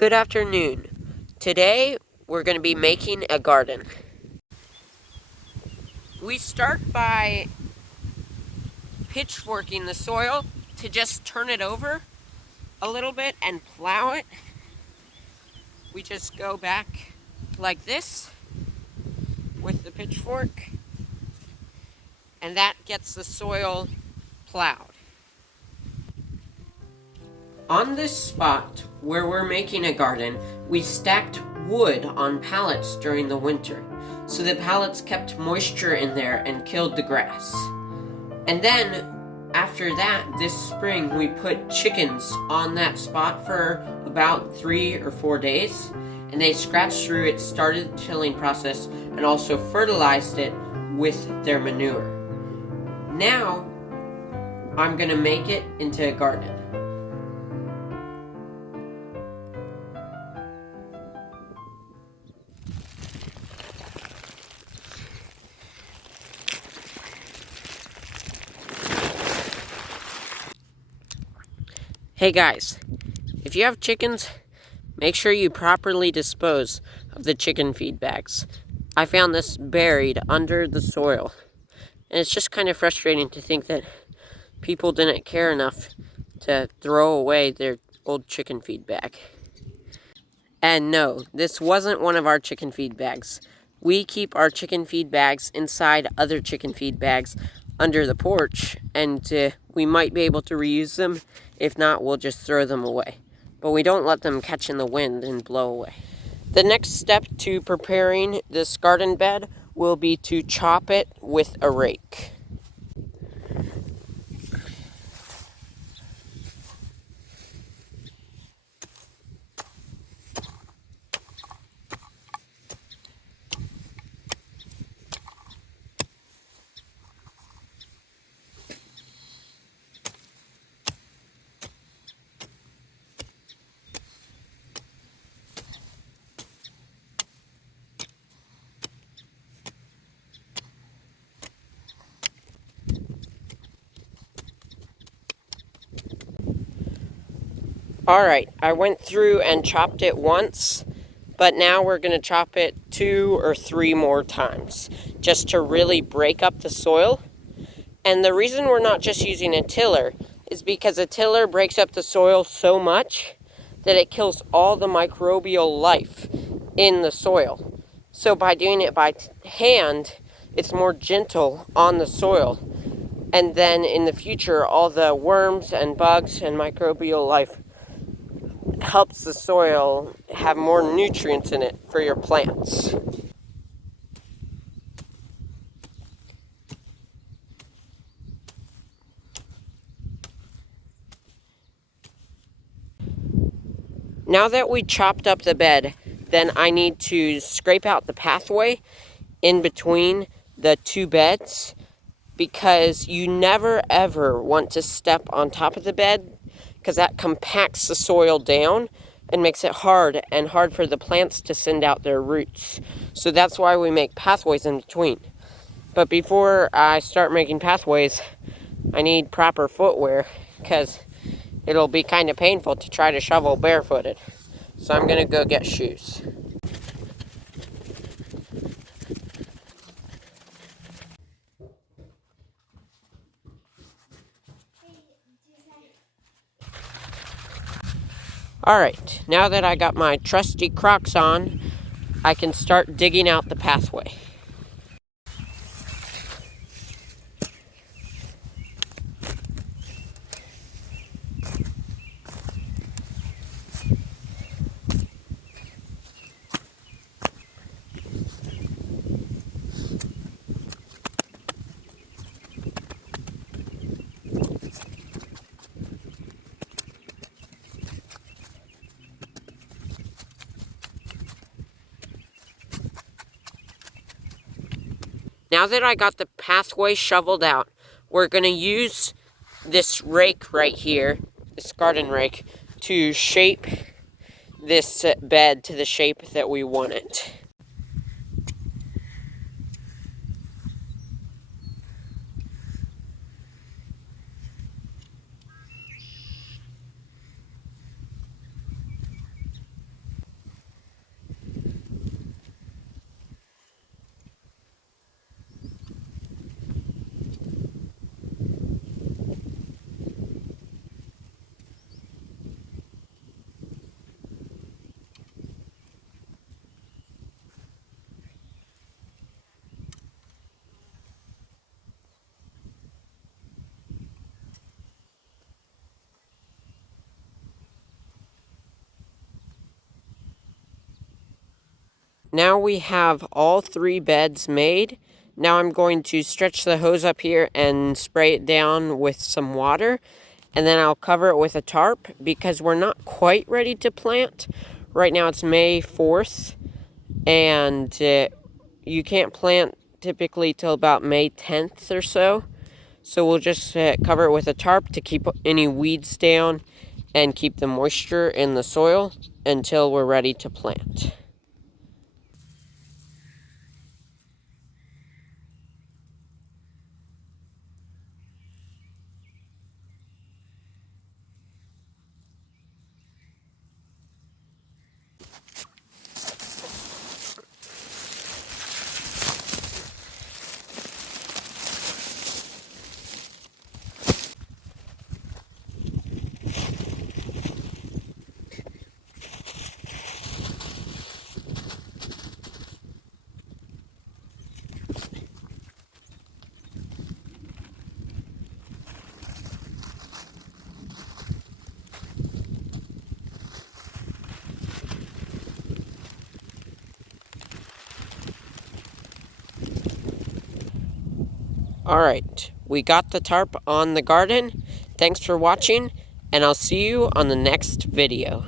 Good afternoon. Today we're going to be making a garden. We start by pitchforking the soil to just turn it over a little bit and plow it. We just go back like this with the pitchfork, and that gets the soil plowed. On this spot where we're making a garden, we stacked wood on pallets during the winter, so the pallets kept moisture in there and killed the grass. And then, after that, this spring, we put chickens on that spot for about 3 or 4 days, and they scratched through it, started the tilling process, and also fertilized it with their manure. Now, I'm gonna make it into a garden. Hey guys, if you have chickens, make sure you properly dispose of the chicken feed bags. I found this buried under the soil, and it's just kind of frustrating to think that people didn't care enough to throw away their old chicken feed bag. And no, this wasn't one of our chicken feed bags. We keep our chicken feed bags inside other chicken feed bags under the porch, and we might be able to reuse them. If not, we'll just throw them away. But we don't let them catch in the wind and blow away. The next step to preparing this garden bed will be to chop it with a rake. Alright, I went through and chopped it once, but now we're going to chop it 2 or 3 more times, just to really break up the soil. And the reason we're not just using a tiller is because a tiller breaks up the soil so much that it kills all the microbial life in the soil. So by doing it by hand, it's more gentle on the soil. And then in the future, all the worms and bugs and microbial life helps the soil have more nutrients in it for your plants. Now that we chopped up the bed, then I need to scrape out the pathway in between the 2 beds, because you never ever want to step on top of the bed, because that compacts the soil down and makes it hard for the plants to send out their roots. So that's why we make pathways in between. But before I start making pathways, I need proper footwear, because it'll be kind of painful to try to shovel barefooted. So I'm going to go get shoes. Alright, now that I got my trusty Crocs on, I can start digging out the pathway. Now that I got the pathway shoveled out, we're going to use this rake right here, this garden rake, to shape this bed to the shape that we want it. Now we have all 3 beds made. Now I'm going to stretch the hose up here and spray it down with some water. And then I'll cover it with a tarp because we're not quite ready to plant. Right now it's May 4th. And you can't plant typically till about May 10th or so. So we'll just cover it with a tarp to keep any weeds down and keep the moisture in the soil until we're ready to plant. Alright, we got the tarp on the garden. Thanks for watching, and I'll see you on the next video.